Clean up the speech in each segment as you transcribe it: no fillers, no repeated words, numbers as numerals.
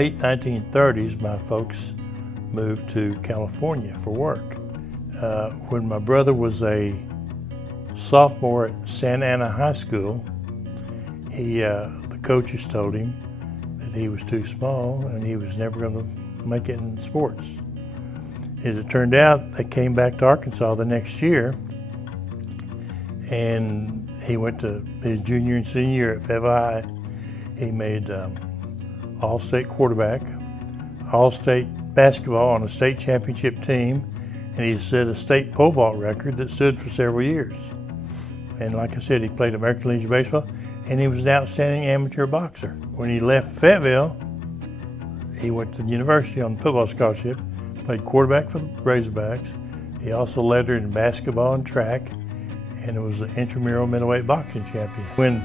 late 1930s, my folks moved to California for work. When my brother was a sophomore at Santa Ana High School, the coaches told him that he was too small and he was never going to make it in sports. As it turned out, they came back to Arkansas the next year, and he went to his junior and senior year at Fayetteville High. He made all-state quarterback, all-state basketball on a state championship team, and he set a state pole vault record that stood for several years. And like I said, he played American Legion Baseball, and he was an outstanding amateur boxer. When he left Fayetteville, he went to the university on football scholarship, played quarterback for the Razorbacks. He also lettered in basketball and track, and was an intramural middleweight boxing champion. When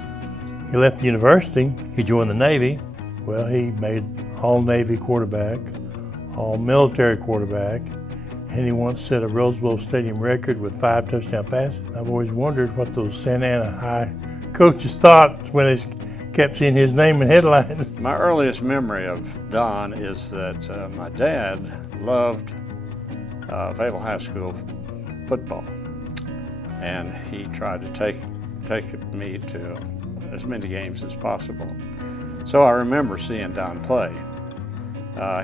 he left the university, he joined the Navy. Well, he made all-Navy quarterback, all-military quarterback, and he once set a Rose Bowl Stadium record with 5 touchdown passes. I've always wondered what those Santa Ana High coaches thought when they kept seeing his name in headlines. My earliest memory of Don is that my dad loved Fayetteville High School football, and he tried to take me to as many games as possible. So I remember seeing Don play.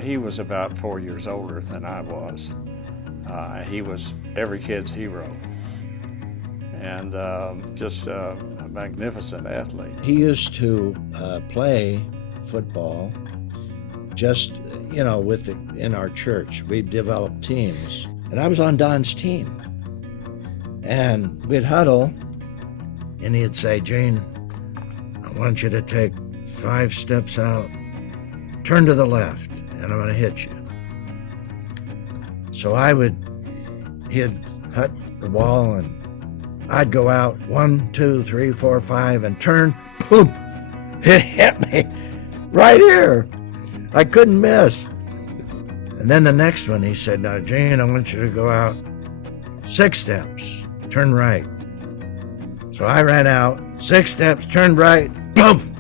He was about 4 years older than I was. He was every kid's hero, and just a magnificent athlete. He used to play football just, in our church. We've developed teams, and I was on Don's team. And we'd huddle, and he'd say, "Gene, I want you to take 5 steps out, turn to the left, and I'm going to hit you." So he'd cut the wall, and I'd go out 1, 2, 3, 4, 5, and turn, boom, it hit me right here. I couldn't miss. And then the next one, he said, "Now, Gene, I want you to go out 6 steps, turn right." So I ran out 6 steps, turned right, boom,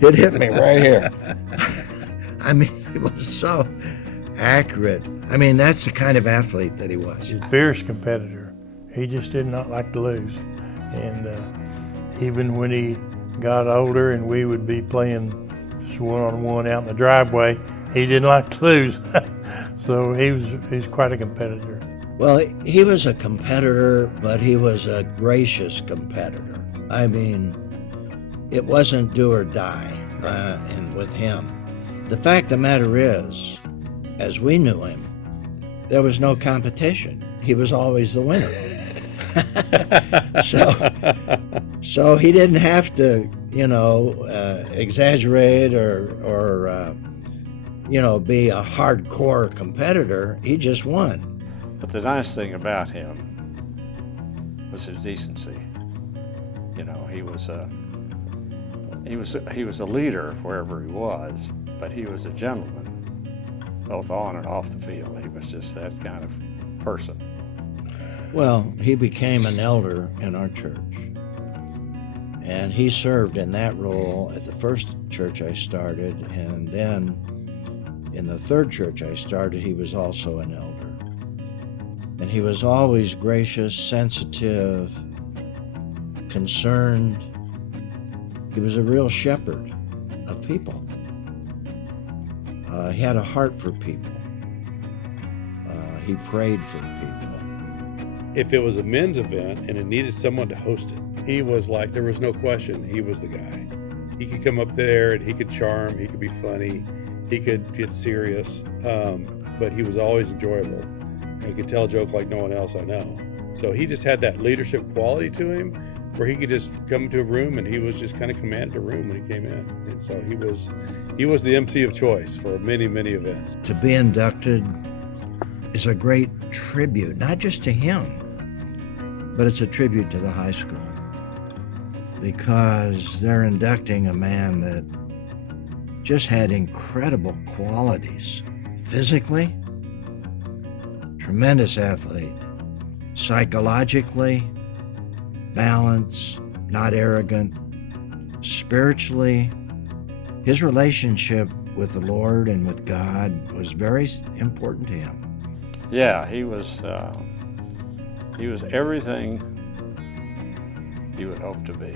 it hit me right here. I mean, he was so accurate. I mean, that's the kind of athlete that he was. He's a fierce competitor. He just did not like to lose. And even when he got older and we would be playing just one-on-one out in the driveway, he didn't like to lose. So he's quite a competitor. Well, he was a competitor, but he was a gracious competitor. I mean, it wasn't do or die and with him. The fact of the matter is, as we knew him, there was no competition. He was always the winner. So he didn't have to, exaggerate or be a hardcore competitor. He just won. But the nice thing about him was his decency. He was a leader wherever he was, but he was a gentleman, both on and off the field. He was just that kind of person. Well, he became an elder in our church, and he served in that role at the first church I started, and then in the third church I started, he was also an elder. And he was always gracious, sensitive, concerned. He was a real shepherd of people. He had a heart for people. He prayed for people. If it was a men's event and it needed someone to host it, he was like, there was no question, he was the guy. He could come up there and he could charm, he could be funny, he could get serious, but he was always enjoyable. And he could tell a joke like no one else I know. So he just had that leadership quality to him where he could just come into a room and he was just kind of commanded a room when he came in. And so he was the MC of choice for many, many events. To be inducted is a great tribute, not just to him, but it's a tribute to the high school, because they're inducting a man that just had incredible qualities. Physically, tremendous athlete. Psychologically, balanced, not arrogant. Spiritually, his relationship with the Lord and with God was very important to him. Yeah, he was everything you would hope to be.